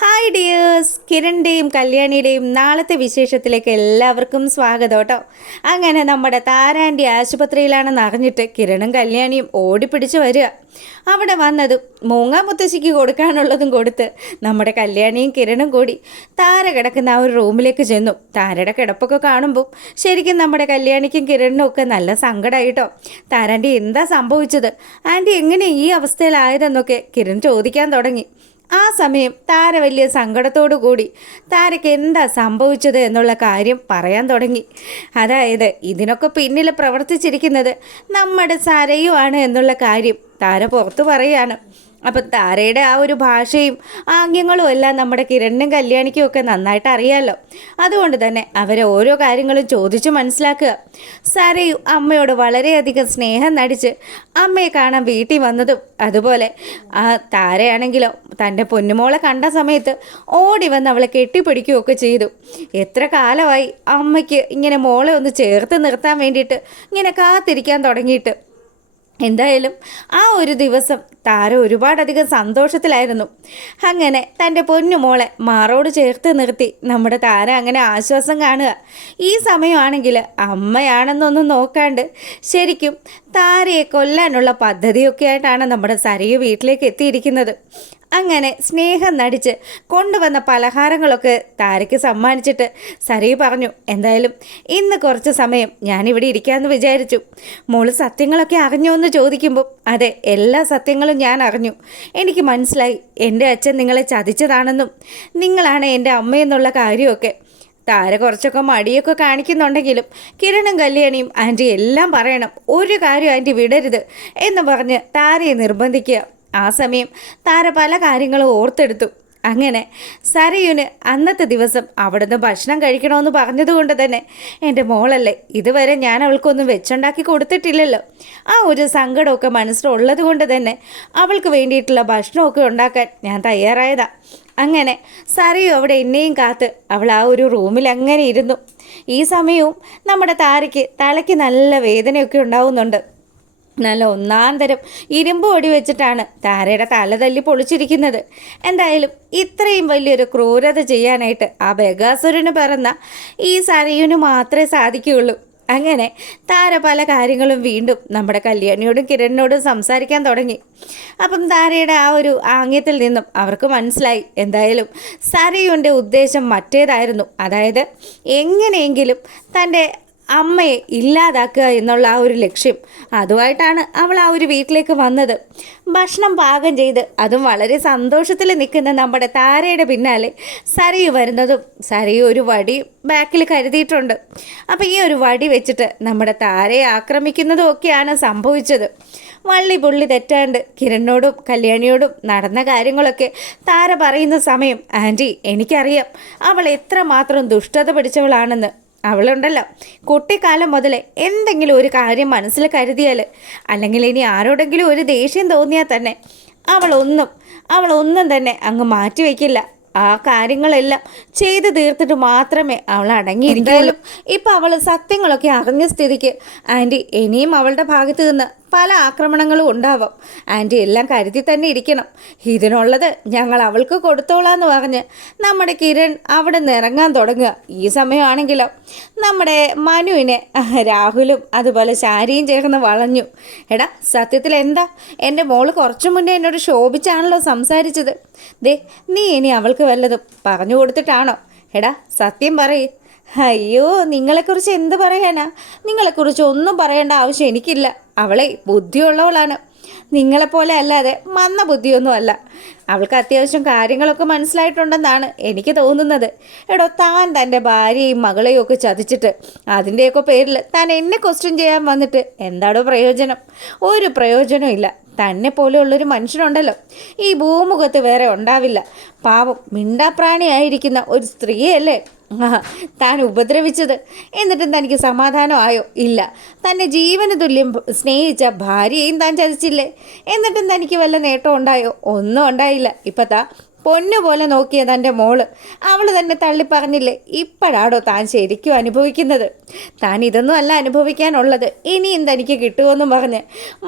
Hi dears, കിരണിൻ്റെയും കല്യാണിയുടെയും നാളത്തെ വിശേഷത്തിലേക്ക് എല്ലാവർക്കും സ്വാഗതം കേട്ടോ. അങ്ങനെ നമ്മുടെ താരാൻ്റെ ആശുപത്രിയിലാണെന്ന് അറിഞ്ഞിട്ട് കിരണും കല്യാണിയും ഓടിപ്പിടിച്ച് വരിക. അവിടെ വന്നതും മൂങ്ങാ മുത്തശ്ശിക്ക് കൊടുക്കാനുള്ളതും കൊടുത്ത് നമ്മുടെ കല്യാണിയും കിരണും കൂടി താര കിടക്കുന്ന ആ ഒരു റൂമിലേക്ക് ചെന്നു. താരയുടെ കിടപ്പൊക്കെ കാണുമ്പോൾ ശരിക്കും നമ്മുടെ കല്യാണിക്കും കിരണിനും ഒക്കെ നല്ല സങ്കടമായിട്ടോ. താരാൻ്റെ എന്താ സംഭവിച്ചത്, ആൻറ്റി എങ്ങനെ ഈ അവസ്ഥയിലായതെന്നൊക്കെ കിരൺ ചോദിക്കാൻ തുടങ്ങി. ആ സമയം താര വലിയ സങ്കടത്തോടു കൂടി താരയ്ക്ക് എന്താ സംഭവിച്ചത് എന്നുള്ള കാര്യം പറയാൻ തുടങ്ങി. അതായത് ഇതിനൊക്കെ പിന്നിൽ പ്രവർത്തിച്ചിരിക്കുന്നത് നമ്മുടെ സരയുമാണ് എന്നുള്ള കാര്യം താര പുറത്തു പറയാണ്. അപ്പം താരയുടെ ആ ഒരു ഭാഷയും ആംഗ്യങ്ങളും എല്ലാം നമ്മുടെ കിരണിനും കല്യാണിക്കും ഒക്കെ നന്നായിട്ട് അറിയാമല്ലോ. അതുകൊണ്ട് തന്നെ അവരെ ഓരോ കാര്യങ്ങളും ചോദിച്ചു മനസ്സിലാക്കുക. സരയു അമ്മയോട് വളരെയധികം സ്നേഹം നടിച്ച് അമ്മയെ കാണാൻ വീട്ടിൽ വന്നതും അതുപോലെ ആ താരയാണെങ്കിലോ തൻ്റെ പൊന്നുമോളെ കണ്ട സമയത്ത് ഓടി വന്ന് അവളെ കെട്ടിപ്പിടിക്കുകയൊക്കെ ചെയ്തു. എത്ര കാലമായി അമ്മയ്ക്ക് ഇങ്ങനെ മോളെ ഒന്ന് ചേർത്ത് നിർത്താൻ വേണ്ടിയിട്ട് ഇങ്ങനെ കാത്തിരിക്കാൻ തുടങ്ങിയിട്ട്. എന്തായാലും ആ ഒരു ദിവസം താര ഒരുപാടധികം സന്തോഷത്തിലായിരുന്നു. അങ്ങനെ തൻ്റെ പൊന്നുമോളെ മാറോട് ചേർത്ത് നിർത്തി നമ്മുടെ താര അങ്ങനെ ആശ്വാസം കാണുക. ഈ സമയമാണെങ്കിൽ അമ്മയാണെന്നൊന്നും നോക്കാണ്ട് ശരിക്കും താരയെ കൊല്ലാനുള്ള പദ്ധതിയൊക്കെ ആയിട്ടാണ് നമ്മുടെ സരയു വീട്ടിലേക്ക് എത്തിയിരിക്കുന്നത്. അങ്ങനെ സ്നേഹം നടിച്ച് കൊണ്ടുവന്ന പലഹാരങ്ങളൊക്കെ താരയ്ക്ക് സമ്മാനിച്ചിട്ട് സരയു പറഞ്ഞു, എന്തായാലും ഇന്ന് കുറച്ച് സമയം ഞാനിവിടെ ഇരിക്കാമെന്ന് വിചാരിച്ചു. മോള് സത്യങ്ങളൊക്കെ അറിഞ്ഞോ എന്ന് ചോദിക്കുമ്പോൾ അതെ, എല്ലാ സത്യങ്ങളും ഞാൻ അറിഞ്ഞു. എനിക്ക് മനസ്സിലായി എൻ്റെ അച്ഛൻ നിങ്ങളെ ചതിച്ചതാണെന്നും നിങ്ങളാണ് എൻ്റെ അമ്മയെന്നുള്ള കാര്യമൊക്കെ. താര കുറച്ചൊക്കെ മടിയൊക്കെ കാണിക്കുന്നുണ്ടെങ്കിലും കിരണും കല്യാണിയും ആൻറ്റി എല്ലാം പറയണം, ഒരു കാര്യം ആൻറ്റി വിടരുത് എന്ന് പറഞ്ഞ് താരയെ നിർബന്ധിക്കുക. ആ സമയം താര പല കാര്യങ്ങളും ഓർത്തെടുത്തു. അങ്ങനെ സരയുന് അന്നത്തെ ദിവസം അവിടുന്ന് ഭക്ഷണം കഴിക്കണമെന്ന് പറഞ്ഞതുകൊണ്ട് തന്നെ എൻ്റെ മോളല്ലേ, ഇതുവരെ ഞാൻ അവൾക്കൊന്നും വെച്ചുണ്ടാക്കി കൊടുത്തിട്ടില്ലല്ലോ. ആ ഒരു സങ്കടമൊക്കെ മനസ്സിലുള്ളത് കൊണ്ട് തന്നെ അവൾക്ക് വേണ്ടിയിട്ടുള്ള ഭക്ഷണമൊക്കെ ഉണ്ടാക്കാൻ ഞാൻ തയ്യാറായതാ. അങ്ങനെ സരയു അവിടെ എന്നെയും കാത്ത് അവൾ ആ ഒരു റൂമിൽ അങ്ങനെ ഇരുന്നു. ഈ സമയവും നമ്മുടെ താരയ്ക്ക് തലയ്ക്ക് നല്ല വേദനയൊക്കെ ഉണ്ടാവുന്നുണ്ട്. നല്ല ഒന്നാം തരം ഇരുമ്പ് ഒടി വെച്ചിട്ടാണ് താരയുടെ തല തല്ലി പൊളിച്ചിരിക്കുന്നത്. എന്തായാലും ഇത്രയും വലിയൊരു ക്രൂരത ചെയ്യാനായിട്ട് ആ ബഗാസുരന് പിറന്ന ഈ സരയുന് മാത്രമേ സാധിക്കുകയുള്ളൂ. അങ്ങനെ താര പല കാര്യങ്ങളും വീണ്ടും നമ്മുടെ കല്യാണിയോടും കിരണിനോടും സംസാരിക്കാൻ തുടങ്ങി. അപ്പം താരയുടെ ആ ഒരു ആംഗ്യത്തിൽ നിന്നും അവർക്ക് മനസ്സിലായി എന്തായാലും സരയുൻ്റെ ഉദ്ദേശം മറ്റേതായിരുന്നു. അതായത് എങ്ങനെയെങ്കിലും തൻ്റെ അമ്മയെ ഇല്ലാതാക്കുക എന്നുള്ള ആ ഒരു ലക്ഷ്യം, അതുമായിട്ടാണ് അവൾ ആ ഒരു വീട്ടിലേക്ക് വന്നത്. ഭക്ഷണം പാകം ചെയ്ത് അതും വളരെ സന്തോഷത്തിൽ നിൽക്കുന്ന നമ്മുടെ താരയുടെ പിന്നാലെ സരയു വരുന്നതും സരയു ഒരു വടി ബാക്കിൽ കരുതിയിട്ടുണ്ട്. അപ്പോൾ ഈ ഒരു വടി വെച്ചിട്ട് നമ്മുടെ താരയെ ആക്രമിക്കുന്നതും ഒക്കെയാണ് സംഭവിച്ചത്. വള്ളി പുള്ളി തെറ്റാണ്ട് കിരണിനോടും കല്യാണിയോടും നടന്ന കാര്യങ്ങളൊക്കെ താര പറയുന്ന സമയം, ആൻറ്റി എനിക്കറിയാം അവൾ എത്രമാത്രം ദുഷ്ടത പിടിച്ചവളാണെന്ന്. അവളുണ്ടല്ലോ കുട്ടിക്കാലം മുതലേ എന്തെങ്കിലും ഒരു കാര്യം മനസ്സിൽ കരുതിയാൽ അല്ലെങ്കിൽ ഇനി ആരോടെങ്കിലും ഒരു ദേഷ്യം തോന്നിയാൽ തന്നെ അവളൊന്നും തന്നെ അങ്ങ് മാറ്റിവെക്കില്ല. ആ കാര്യങ്ങളെല്ലാം ചെയ്തു തീർത്തിട്ട് മാത്രമേ അവൾ അടങ്ങിയിരിക്കുള്ളൂ. ഇപ്പം അവൾ സത്യങ്ങളൊക്കെ അറിഞ്ഞ സ്ഥിതിക്ക് ആൻറ്റി ഇനിയും അവളുടെ ഭാഗത്ത് നിന്ന് പല ആക്രമണങ്ങളും ഉണ്ടാവാം. ആൻറ്റി എല്ലാം കരുതി തന്നെ ഇരിക്കണം. ഇതിനുള്ളത് ഞങ്ങൾ അവൾക്ക് കൊടുത്തോളാന്ന് പറഞ്ഞ് നമ്മുടെ കിരൺ അവിടെ നിന്ന് ഇറങ്ങാൻ തുടങ്ങുക. ഈ സമയമാണെങ്കിലോ നമ്മുടെ മനുവിനെ രാഹുലും അതുപോലെ ശാരിയും ചേർന്ന് വളഞ്ഞു. എടാ സത്യത്തിൽ എന്താ, എൻ്റെ മോള് കുറച്ചു മുന്നേ എന്നോട് ശോഭിച്ചാണല്ലോ സംസാരിച്ചത്. ദേ നീ ഇനി അവൾക്ക് വല്ലതും പറഞ്ഞു കൊടുത്തിട്ടാണോ? എടാ സത്യം പറയ്. അയ്യോ നിങ്ങളെക്കുറിച്ച് എന്ത് പറയാനാ, നിങ്ങളെക്കുറിച്ച് ഒന്നും പറയേണ്ട ആവശ്യം എനിക്കില്ല. അവളെ ബുദ്ധിയുള്ളവളാണ്, നിങ്ങളെപ്പോലെ അല്ലാതെ മന്ന ബുദ്ധിയൊന്നും അല്ല. അവൾക്ക് അത്യാവശ്യം കാര്യങ്ങളൊക്കെ മനസ്സിലായിട്ടുണ്ടെന്നാണ് എനിക്ക് തോന്നുന്നത്. എടോ താൻ തൻ്റെ ഭാര്യയും മകളെയും ഒക്കെ ചതിച്ചിട്ട് അതിൻ്റെയൊക്കെ പേരിൽ താൻ എന്നെ ക്വസ്റ്റ്യൻ ചെയ്യാൻ വന്നിട്ട് എന്താണോ പ്രയോജനം? ഒരു പ്രയോജനവും ഇല്ല. തന്നെ പോലെയുള്ളൊരു മനുഷ്യനുണ്ടല്ലോ ഈ ഭൂമുഖത്ത് വേറെ ഉണ്ടാവില്ല. പാവം മിണ്ടാപ്രാണിയായിരിക്കുന്ന ഒരു സ്ത്രീയല്ലേ താൻ ഉപദ്രവിച്ചത്. എന്നിട്ടും തനിക്ക് സമാധാനമായോ? ഇല്ല. തന്നെ ജീവന് തുല്യം സ്നേഹിച്ച ഭാര്യയെയും താൻ ചതിച്ചില്ലേ? എന്നിട്ടും തനിക്ക് വല്ല നേട്ടം ഉണ്ടായോ? ഒന്നും ഉണ്ടായില്ല. ഇപ്പം പൊന്നുപോലെ നോക്കിയ തൻ്റെ മോള്. അവൾ തന്നെ തള്ളി പറഞ്ഞില്ലേ, ഇപ്പോഴാടോ താൻ ശരിക്കും അനുഭവിക്കുന്നത്. താൻ ഇതൊന്നും അല്ല അനുഭവിക്കാനുള്ളത്, ഇനിയും തനിക്ക് കിട്ടുമെന്നും പറഞ്ഞ്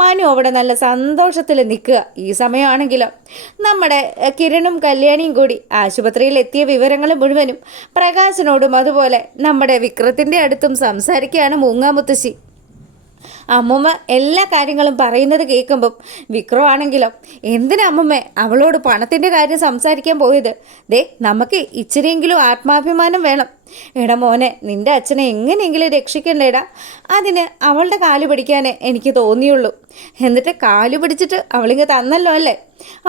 മനു അവിടെ നല്ല സന്തോഷത്തിൽ നിൽക്കുക. ഈ സമയമാണെങ്കിലോ നമ്മുടെ കിരണും കല്യാണിയും കൂടി ആശുപത്രിയിൽ എത്തിയ വിവരങ്ങൾ മുഴുവനും പ്രകാശനോടും അതുപോലെ നമ്മുടെ വിക്രത്തിൻ്റെ അടുത്തും സംസാരിക്കുകയാണ് മൂങ്ങാമുത്തശ്ശി. അമ്മൂമ്മ എല്ലാ കാര്യങ്ങളും പറയുന്നത് കേൾക്കുമ്പം വിക്രം ആണെങ്കിലോ, എന്തിനാ അമ്മമ്മേ അവളോട് പണത്തിൻ്റെ കാര്യം സംസാരിക്കാൻ പോയത്? ദേ നമുക്ക് ഇച്ചിരിയെങ്കിലും ആത്മാഭിമാനം വേണം. എടാ മോനെ, നിൻ്റെ അച്ഛനെ എങ്ങനെയെങ്കിലും രക്ഷിക്കണ്ടേടാ. അതിന് അവളുടെ കാല് പിടിക്കാനേ എനിക്ക് തോന്നിയുള്ളൂ. എന്നിട്ട് കാല് പിടിച്ചിട്ട് അവളിങ്ങ് തന്നല്ലോ അല്ലേ?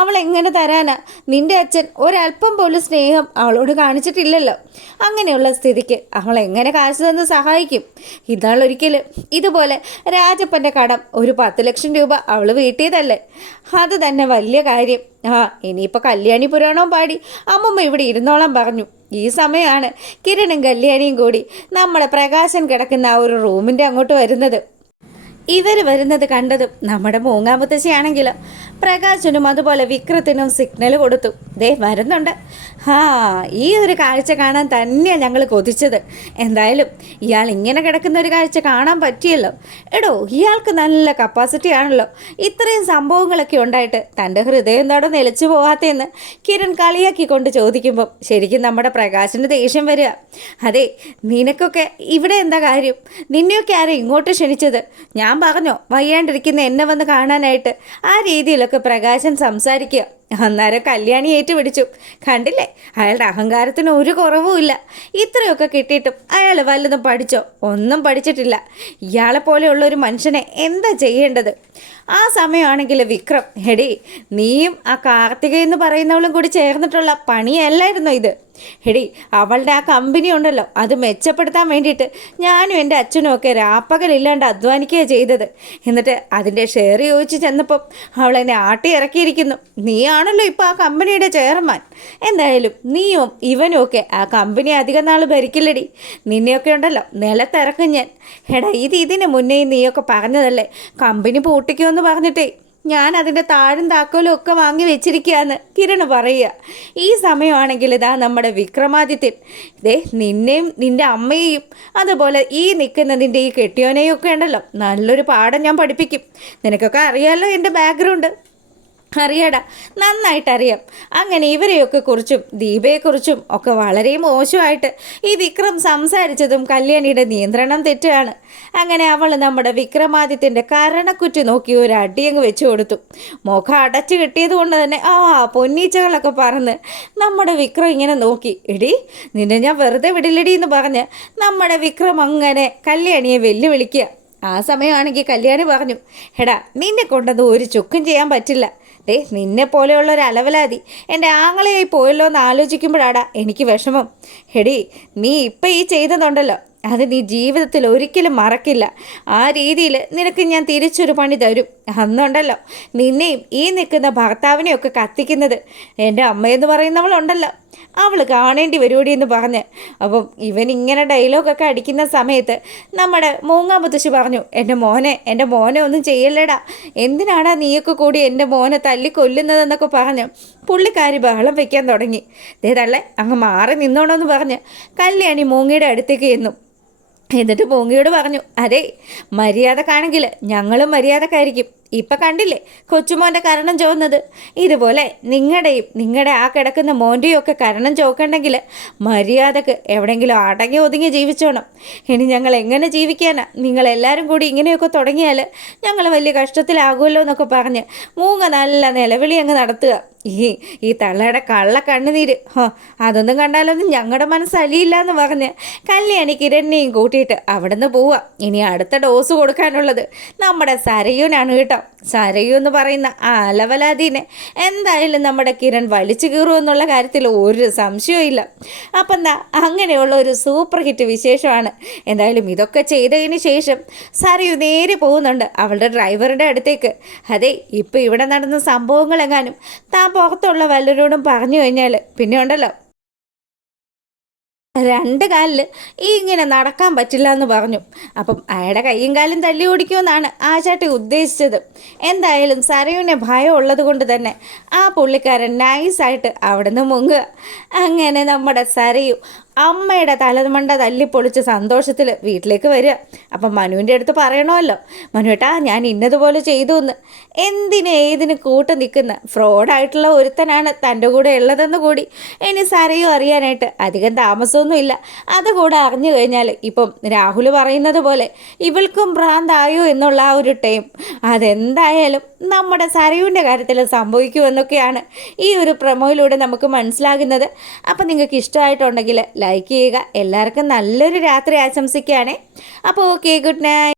അവൾ എങ്ങനെ തരാനാ? നിൻ്റെ അച്ഛൻ ഒരല്പം പോലും സ്നേഹം അവളോട് കാണിച്ചിട്ടില്ലല്ലോ. അങ്ങനെയുള്ള സ്ഥിതിക്ക് അവൾ എങ്ങനെ കാശ് തന്ന് സഹായിക്കും? ഇതാളൊരിക്കൽ ഇതുപോലെ രാജപ്പൻ്റെ കടം ഒരു 10 ലക്ഷം രൂപ അവൾ വീട്ടിയതല്ലേ, അത് തന്നെ വലിയ കാര്യം. ഇനിയിപ്പോൾ കല്യാണി പുരാണവും പാടി അമ്മമ്മ ഇവിടെ ഇരുന്നോളം പറഞ്ഞു. ഈ സമയമാണ് കിരണും കല്യാണിയും കൂടി നമ്മുടെ പ്രകാശൻ കിടക്കുന്ന ആ ഒരു റൂമിൻ്റെ അങ്ങോട്ട് വരുന്നത്. ഇവർ വരുന്നത് കണ്ടതും നമ്മുടെ മൂങ്ങാമുത്തശ്ശിയാണെങ്കിലോ പ്രകാശനും അതുപോലെ വിക്രത്തിനും സിഗ്നൽ കൊടുത്തു. ദേ വരുന്നുണ്ട്. ഈ ഒരു കാഴ്ച കാണാൻ തന്നെയാണ് ഞങ്ങൾ കൊതിച്ചത്. എന്തായാലും ഇയാൾ ഇങ്ങനെ കിടക്കുന്ന ഒരു കാഴ്ച കാണാൻ പറ്റിയല്ലോ. എടോ, ഇയാൾക്ക് നല്ല കപ്പാസിറ്റി ആണല്ലോ. ഇത്രയും സംഭവങ്ങളൊക്കെ ഉണ്ടായിട്ട് തൻ്റെ ഹൃദയം എന്താടോ നിലച്ചു പോകാത്തതെന്ന് കിരൺ കളിയാക്കിക്കൊണ്ട് ചോദിക്കുമ്പം ശരിക്കും നമ്മുടെ പ്രകാശന് ദേഷ്യം വരിക. അതെ, നിനക്കൊക്കെ ഇവിടെ എന്താ കാര്യം? നിന്നെയൊക്കെ ആരും ഇങ്ങോട്ട് ക്ഷണിച്ചത്? ഞാൻ പറഞ്ഞോ വയ്യാണ്ടിരിക്കുന്ന എന്നെ വന്ന് കാണാനായിട്ട്? ആ രീതിയിലൊക്കെ പ്രകാശൻ സംസാരിക്കുക. അന്നേരം കല്യാണി ഏറ്റുപിടിച്ചു. കണ്ടില്ലേ, അയാളുടെ അഹങ്കാരത്തിന് ഒരു കുറവുമില്ല. ഇത്രയൊക്കെ കിട്ടിയിട്ടും അയാൾ വല്ലതും പഠിച്ചോ? ഒന്നും പഠിച്ചിട്ടില്ല. ഇയാളെ പോലെയുള്ള ഒരു മനുഷ്യനെ എന്താ ചെയ്യേണ്ടത്? ആ സമയമാണെങ്കിൽ വിക്രം, എടീ നീയും ആ കാർത്തിക എന്ന് പറയുന്നവളും കൂടി ചേർന്നിട്ടുള്ള പണിയല്ലായിരുന്നോ ഇത്? എടി, അവളുടെ ആ കമ്പനി ഉണ്ടല്ലോ, അത് മെച്ചപ്പെടുത്താൻ വേണ്ടിയിട്ട് ഞാനും എൻ്റെ അച്ഛനും ഒക്കെ രാപ്പകലില്ലാണ്ട് അധ്വാനിക്കുകയാണ് ചെയ്തത്. എന്നിട്ട് അതിൻ്റെ ഷെയർ ചോദിച്ച് ചെന്നപ്പം അവൾ എന്നെ ആട്ടി ഇറക്കിയിരിക്കുന്നു. നീയാണല്ലോ ഇപ്പോൾ ആ കമ്പനിയുടെ ചെയർമാൻ. എന്തായാലും നീയും ഇവനും ഒക്കെ ആ കമ്പനി അധികം നാൾ ഭരിക്കില്ലടി. നിന്നെയൊക്കെ ഉണ്ടല്ലോ നിലത്തിറക്കും ഞാൻ. എടാ, ഇതിന് മുന്നേ നീയൊക്കെ പറഞ്ഞതല്ലേ കമ്പനി പൂട്ടിക്കുമെന്ന് പറഞ്ഞിട്ടേ. ഞാൻ അതിൻ്റെ താഴും താക്കോലും ഒക്കെ വാങ്ങി വെച്ചിരിക്കുകയെന്ന് കിരണ് പറയുക. ഈ സമയമാണെങ്കിൽ ഇതാ നമ്മുടെ വിക്രമാദിത്യൻ, ഇതേ നിന്നെയും നിൻ്റെ അമ്മയെയും അതുപോലെ ഈ നിൽക്കുന്ന നിൻ്റെ ഈ കെട്ടിയോനെയും ഒക്കെ ഉണ്ടല്ലോ നല്ലൊരു പാഠം ഞാൻ പഠിപ്പിക്കും. നിനക്കൊക്കെ അറിയാമല്ലോ എൻ്റെ ബാക്ക്ഗ്രൗണ്ട്. അറിയാടാ, നന്നായിട്ടറിയാം. അങ്ങനെ ഇവരെയൊക്കെ കുറിച്ചും ദീപയെക്കുറിച്ചും ഒക്കെ വളരെ മോശമായിട്ട് ഈ വിക്രം സംസാരിച്ചതും കല്യാണിയുടെ നിയന്ത്രണം തെറ്റുകയാണ്. അങ്ങനെ അവൾ നമ്മുടെ വിക്രമാദിത്യൻ്റെ കരണക്കുറ്റി നോക്കി ഒരു അടിയങ്ങ് വെച്ചു കൊടുത്തു. മുഖം അടച്ചു കിട്ടിയത് കൊണ്ട് തന്നെ പൊന്നീച്ചകളൊക്കെ പറന്ന് നമ്മുടെ വിക്രം ഇങ്ങനെ നോക്കി. എടി, നിന്നെ ഞാൻ വെറുതെ വിടില്ലടി എന്ന് പറഞ്ഞ് നമ്മുടെ വിക്രം അങ്ങനെ കല്യാണിയെ വെല്ലുവിളിക്കുക. ആ സമയമാണെങ്കിൽ കല്യാണി പറഞ്ഞു, എടാ നിന്നെ കൊണ്ടൊന്നും ഒരു ചുക്കും ചെയ്യാൻ പറ്റില്ല. നിന്നെ പോലെയുള്ള ഒരു അലവലാതി എൻ്റെ ആങ്ങളെയായി പോയല്ലോ എന്ന് ആലോചിക്കുമ്പോഴാടാ എനിക്ക് വിഷമം. എടി, നീ ഇപ്പം ഈ ചെയ്തതുണ്ടല്ലോ അത് നീ ജീവിതത്തിൽ ഒരിക്കലും മറക്കില്ല. ആ രീതിയിൽ നിനക്ക് ഞാൻ തിരിച്ചൊരു പണി തരും. അന്നുണ്ടല്ലോ നിന്നെയും ഈ നിൽക്കുന്ന ഭർത്താവിനെയൊക്കെ കത്തിക്കുന്നത് എൻ്റെ അമ്മയെന്ന് പറയുന്നവളുണ്ടല്ലോ, അവൾ കാണേണ്ടി വരുമോടി എന്ന് പറഞ്ഞ്. അപ്പം ഇവൻ ഇങ്ങനെ ഡയലോഗൊക്കെ അടിക്കുന്ന സമയത്ത് നമ്മുടെ മൂങ്ങാമുത്തശ്ശി പറഞ്ഞു, എൻ്റെ മോനെ ഒന്നും ചെയ്യല്ലേടാ, എന്തിനാടാ നീയൊക്കെ കൂടി എൻ്റെ മോനെ തല്ലിക്കൊല്ലുന്നതെന്നൊക്കെ പറഞ്ഞ് പുള്ളിക്കാരി ബഹളം വയ്ക്കാൻ തുടങ്ങി. തള്ളെ അങ്ങ് മാറി നിന്നോണമെന്ന് പറഞ്ഞ് കല്യാണി മൂങ്ങയുടെ അടുത്തേക്ക് ചെന്നു. എന്നിട്ട് മൂങ്ങയോട് പറഞ്ഞു, അതെ മര്യാദക്കാണെങ്കിൽ ഞങ്ങളും മര്യാദക്കായിരിക്കും. ഇപ്പം കണ്ടില്ലേ കൊച്ചുമോൻ്റെ കരണം ചോന്നത്? ഇതുപോലെ നിങ്ങളുടെ ആ കിടക്കുന്ന മോൻ്റെയും ഒക്കെ കരണം ചോക്കണ്ടെങ്കിൽ മര്യാദക്ക് എവിടെയെങ്കിലും അടങ്ങി ഒതുങ്ങി ജീവിച്ചോണം. ഇനി ഞങ്ങൾ എങ്ങനെ ജീവിക്കാനാ? നിങ്ങളെല്ലാവരും കൂടി ഇങ്ങനെയൊക്കെ തുടങ്ങിയാൽ ഞങ്ങൾ വലിയ കഷ്ടത്തിലാകുമല്ലോ എന്നൊക്കെ പറഞ്ഞ് മൂങ്ങ നല്ല നിലവിളി അങ്ങ് നടത്തുക. ഈ തള്ളയുടെ കള്ള കണ്ണുനീര് അതൊന്നും കണ്ടാലൊന്നും ഞങ്ങളുടെ മനസ്സ് അലിയില്ല എന്ന് പറഞ്ഞ് കല്യാണി കിരണിനെയും കൂട്ടിയിട്ട് അവിടെ നിന്ന് പോവുക. ഇനി അടുത്ത ഡോസ് കൊടുക്കാനുള്ളത് നമ്മുടെ സരയൂനാണ് കേട്ടോ. സരയൂ എന്ന് പറയുന്ന ആ അലവലാദീനെ എന്തായാലും നമ്മുടെ കിരൺ വലിച്ചു കീറുമെന്നുള്ള കാര്യത്തിൽ ഒരു സംശയവും ഇല്ല. അപ്പം എന്താ അങ്ങനെയുള്ള ഒരു സൂപ്പർ ഹിറ്റ് വിശേഷമാണ്. എന്തായാലും ഇതൊക്കെ ചെയ്തതിന് ശേഷം സരയൂ നേരെ പോകുന്നുണ്ട് അവളുടെ ഡ്രൈവറുടെ അടുത്തേക്ക്. അതെ, ഇപ്പം ഇവിടെ നടന്ന സംഭവങ്ങളെങ്ങാനും താൻ പുറത്തുള്ള വല്ലവരോടും പറഞ്ഞു കഴിഞ്ഞാൽ പിന്നെ ഉണ്ടല്ലോ രണ്ട് കാലിൽ ഇങ്ങനെ നടക്കാൻ പറ്റില്ല എന്ന് പറഞ്ഞു. അപ്പം അയാളുടെ കൈയും കാലും തല്ലി ഓടിക്കുമെന്നാണ് ആശാട്ടി ഉദ്ദേശിച്ചത്. എന്തായാലും സരയുവിനെ ഭയം ഉള്ളത് കൊണ്ട് തന്നെ ആ പുള്ളിക്കാരൻ നൈസായിട്ട് അവിടെ നിന്ന് മുങ്ങുക. അങ്ങനെ നമ്മുടെ സരയു അമ്മയുടെ തലമണ്ട തല്ലിപ്പൊളിച്ച് സന്തോഷത്തിൽ വീട്ടിലേക്ക് വരിക. അപ്പം മനുവിൻ്റെ അടുത്ത് പറയണമല്ലോ, മനുവേട്ടാ ഞാൻ ഇന്നതുപോലെ ചെയ്തു എന്ന്. എന്തിനും ഏതിനും കൂട്ടം നിൽക്കുന്ന ഫ്രോഡായിട്ടുള്ള ഒരുത്തനാണ് തൻ്റെ കൂടെ ഉള്ളതെന്ന് കൂടി ഇനി സരയും അറിയാനായിട്ട് അധികം താമസമൊന്നുമില്ല. അതുകൂടെ അറിഞ്ഞു കഴിഞ്ഞാൽ ഇപ്പം രാഹുൽ പറയുന്നത് പോലെ ഇവൾക്കും ഭ്രാന്തായോ എന്നുള്ള ആ ഒരു ടൈം അതെന്തായാലും നമ്മുടെ സരയുവിൻ്റെ കാര്യത്തിൽ സംഭവിക്കുമെന്നൊക്കെയാണ് ഈ ഒരു പ്രൊമോയിലൂടെ നമുക്ക് മനസ്സിലാകുന്നത്. അപ്പം നിങ്ങൾക്ക് ഇഷ്ടമായിട്ടുണ്ടെങ്കിൽ ലൈക്ക് ചെയ്യുക. എല്ലാവർക്കും നല്ലൊരു രാത്രി ആശംസിക്കുകയാണേ. അപ്പോൾ ഓക്കെ, ഗുഡ് നൈറ്റ്.